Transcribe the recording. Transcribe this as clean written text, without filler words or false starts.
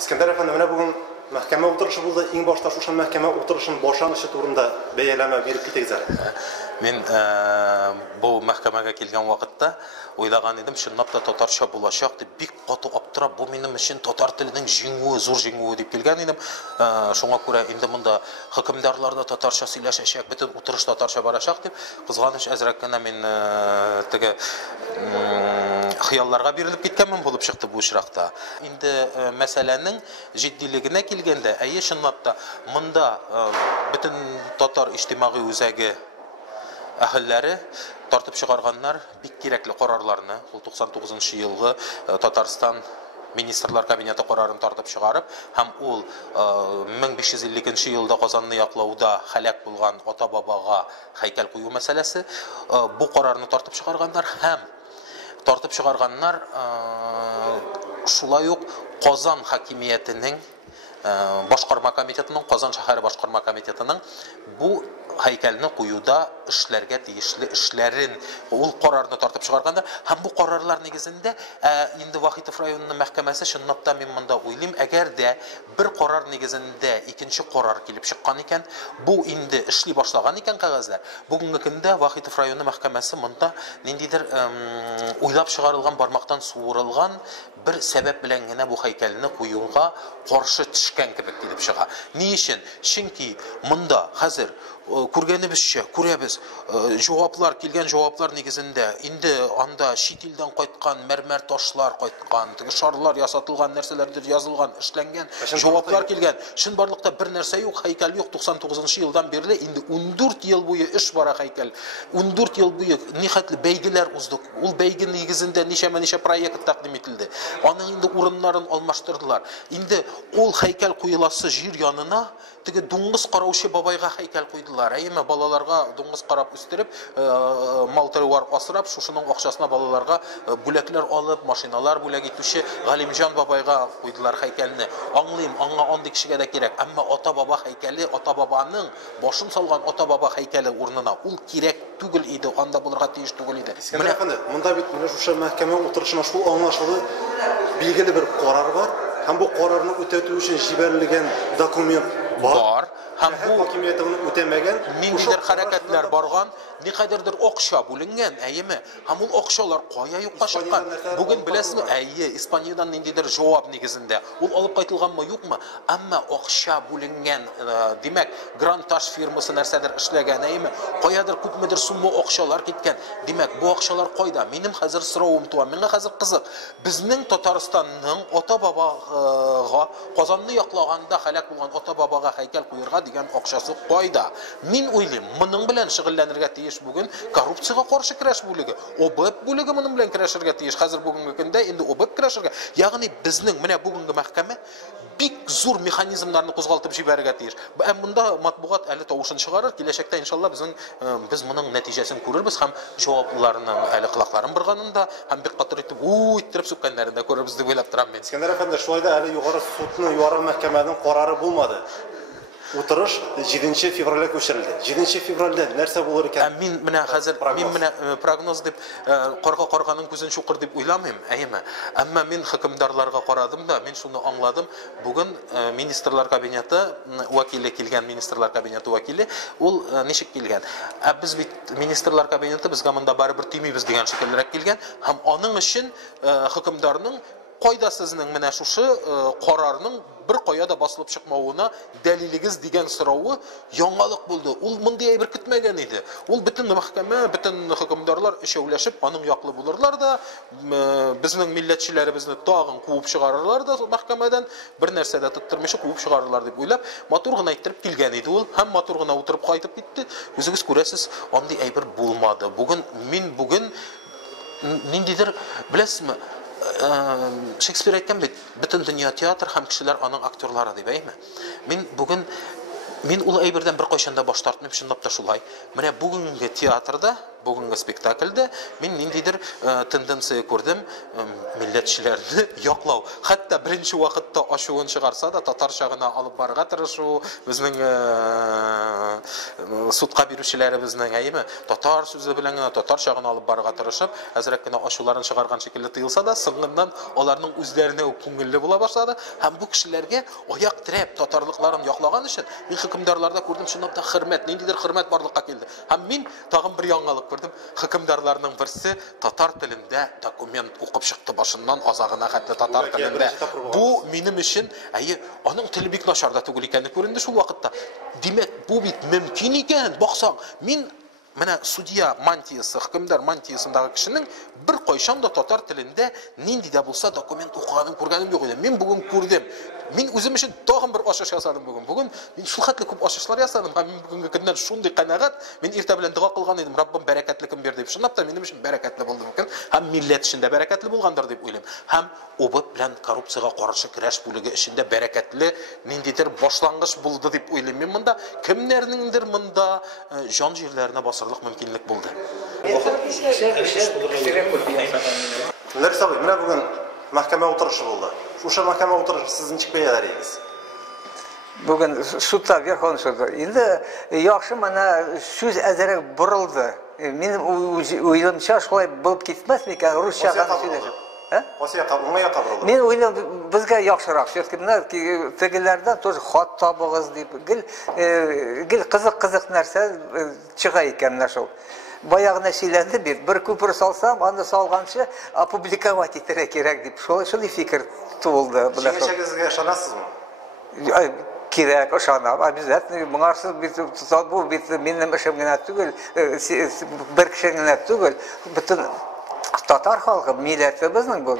Искәндәр әфәнде, менә бүген мәхкәмә утырышы булды. Иң башта шушы мәхкәмә утырышын башланышы турында бәяләмә биреп китегез әле. Мен бу мәхкәмәгә килгән вакытта уйлаган идем, чынлап та татарча булачак дип, бик каты аптырап, бу минем өчен татар теленең җиңүе, зур җиңүе дип килгән идем. Шуңа күрә инде монда хөкемдарлар да татарча сөйләшәчәк, бөтен утырыш татарча барачак дип, кызганыч әзрәк кенә мин теге хыялларга бирелеп киткәнмен булып чыкты бу очракта. Инде мәсьәләнең җитдилегенә килгәндә, әйе чынлап та монда бөтен татар иҗтимагый үзәге әһелләре тартып чыгарганнар бик кирәкле карарларны. Ул 99 елгы Татарстан министрлар кабинеты карарын тартып чыгарып, һәм ул 1552 елда Казанны яклауда һәлак булган ата-бабага һәйкәл кую мәсьәләсе, бу карарны тартып чыгарганнар һәм тартып чыгарганнар шулай ук Казан хакимиятенең башкарма комитетының, Казан шәһәре башкарма комитетының бу һәйкәлне куюда эшләргә тиешле эшләрен ул карарны тартып чыгарганда, һәм бу карарлар нигезендә инде Вахитов районының мәхкәмәсе чынлап та мин монда уйлыйм, әгәр дә бер карар нигезендә икенче карар килеп чыккан икән, бу инде эшли башлаган икән кәгазьләр. Бүгенге көндә Вахитов районы мәхкәмәсе монда ниндидер уйлап чыгарылган, бармактан суырылган бер сәбәп белән генә бу һәйкәлне куюга каршы төшкән кебек килеп чыга. Ни өчен? Чөнки монда хәзер күргәнебезчә, күрәбез, җаваплар килгән җаваплар нигезендә инде анда чит илдән кайткан мәрмәр ташлар кайткан, теге шарлар ясатылган нәрсәләрдер язылган, эшләнгән җаваплар килгән. Чынбарлыкта бер нәрсә юк, һәйкәл юк. 99 елдан бирле инде 14 ел буе эш бара һәйкәл. 14 ел буе нихәтле бәйгеләр уздык. Ул бәйге нигезендә ничә проект тәкъдим ителде. Аның инде урыннарын алмаштырдылар. Инде ул һәйкәл куеласы җир янына теге дуңгыз караучы бабайга һәйкәл куйдылар. Әйме балаларга дуңгыз карап үстереп, мал-тәрвар асрап, шушының акчасына балаларга бүләкләр алып, машиналар бүләк итүче Галимҗан бабайга куйдылар һәйкәлне. Аңлыйм, аңа андый кешегә дә кирәк. Әмма ата-баба һәйкәле, ата-бабаның башын салган ата-баба һәйкәле урынына ул кирәк түгел иде, анда булырга тиеш түгел иде. Менә әфәнде, монда бит менә шушы мәхкәмә утырышына шул аңлашылы билгеле бер карар бар, һәм бу карарны үтәтү өчен җибәрелгән документ бар. Һәм бу хакимиятен үтәмәгән, ниндидер хәрәкәтләр барган, никадәрдер акча бүленгән, әйеме? Һәм ул акчалар кая юкка чыккан? Бүген беләсезме, әйе, Испаниядән ниндидер җавап нигезендә ул алып кайтылганмы, юкмы? Әмма акча бүленгән, димәк, Гранташ фирмасы нәрсәдер эшләгән, әйеме? Каядыр күпмедер сумма акчалар киткән. Димәк, бу акчалар кайда? Минем хәзер соравым туа. Миңа хәзер кызык. Безнең Татарстанның ата-бабага, Казанны яклаганда һәлак булган ата-бабага һәйкәл куярга дигән акчасы кайда? Мин уйлыйм, моның белән шөгыльләнергә тиеш бүген коррупциягә каршы көрәш бүлеге. ОБЭП бүлеге моның белән көрәшергә тиеш. Хәзер бүгенге көндә инде ОБЭП көрәшергә. Ягъни безнең менә бүгенге мәхкәмә бик зур механизмнарны кузгалтып җибәрергә тиеш. Монда матбугат әле тавышын чыгарыр, киләчәктә иншалла без моның нәтиҗәсен күрербез һәм җаваплыларның әле кылакларын биргәнендә һәм бик катыр итеп иттереп сүккәннәрен дә күрербез дип уйлап торам мин. Искәндәр әфәнде, шулай да әле югары судның, югары мәхкәмәнең карары булмады. Утырыш 7 февральгә күчерелде. 7 февральдә нәрсә булыр икән? Мин менә хәзер прогноз дип карганың күзен чукыр дип уйламыйм, әйеме? Әмма мин хөкемдарларга карадым да, мин шуны аңладым. Бүген министрлар кабинеты вәкиле килгән, министрлар кабинеты вәкиле, ул ничек килгән? Без бит министрлар кабинеты безгә монда барыбер тимибез дигән шикеллерәк килгән, һәм аның өчен хөкемдарның кайда сезнең менә шушы карарның бер каяда басылып чыкмавына дәлилегез дигән соравы яңалык булды. Ул мондый әйбер көтмәгән иде. Ул бөтен мәхкәмә, бөтен хөкемдарлар өчәүләшеп аның яклы булырлар да, безнең милләтчеләребезне тагын куып чыгарырлар да мәхкәмәдән, бер нәрсә дә тоттырмыйча куып чыгарырлар дип уйлап, матур гына әйттереп килгән иде ул, һәм матур гына утырып кайтып китте. Үзегез күрәсез, андый әйбер булмады. Бүген ниндидер, беләсезме, Шекспир әйткән бит, бөтен дөнья театр һәм кешеләр аның актерлары дип әйме. Мин ул әйбердән бер кайчан да баш тартмыйм, чынлап та шулай. Менә бүгенге театрда бүгінгі спектакльде мен ниндейдір тенденция көрдім, милләтчеләрне яклау. Хәтта беренче вакытта ашуын чыгарса да татарча гына алып барырга тырышу, безнең судка бирүчеләребезнең әйме татар сүзе белән генә татарча гына алып барырга тырышып, әзрәк кенә ашуларын чыгарган шикелле тыелса да, соңыннан аларның үзләренә үк күңелле була башлады. Һәм бу кешеләргә аяк терәп татарлыкларын яклаган өчен мин хөкемдарларда күрдем, шунда да хөрмәт, ниндидер хөрмәт барлыкка килде. Һәм мин тагын бер яңалык күрдем. Хөкемдарларның берсе татар телендә документ укып чыкты башыннан азагына хәтле татар телендә. Бу минем өчен, аның теле бик начар да түгел икәнне күренде шул вакытта. Димәк, бу бит мөмкин икән. Баксаң, мин менә судья мантиясы, хөкемдар мантиясындагы кешенең бер кайчан да татар телендә нинди дә булса документ укыганын күргәнем юк иде. Мин бүген күрдем. Мин үзем өчен тагын бер ачыш ясадым бүген. Бүген мин шул хәтле күп ачышлар ясадым. Һәм мин бүгенге көндән шундый канәгать, мин иртә белән дуга кылган идем. Раббым бәрәкәтлекен бир дип. Шунлап та минем өчен бәрәкәтле булды бүген. Һәм милләт өчен дә бәрәкәтле булгандыр дип уйлыйм. Һәм убыт белән коррупциягә каршы көрәш бүлеге өчен бәрәкәтле ниндидер башлангыч булды дип уйлыйм. Мин монда кемнәрнеңдер монда җан җирләренә басырлык мөмкинлек булды. Нәрсә бу? Менә бүген мәхкәмә утырышы булды. Шушы мәхкәмә утырышы сез ничек бәяләрегез? Бүген судта, Верховный судта. Инде яхшы менә сүз әзерәк бурылды. Мин уйлымча шулай булып китмәс микән русча гына сөйләшеп. Мен уйлам безгә яхшырак. Все-таки тегеләрдән тоже хат табыгыз дип, гел кызык нәрсә чыга икән менә шул. Баягы сөйләнде бит. Бер күпер салсам, аны салганчы опубликовать итәргә кирәк дип. Шулай фикер тулды. Чигәчегезгә ышанасызмы? Кирәк, ышанам. Обязательно моңарсыз бит бу бит минем эшем генә түгел, бер кеше генә түгел, бөтен татар халкы милләте безнең бу.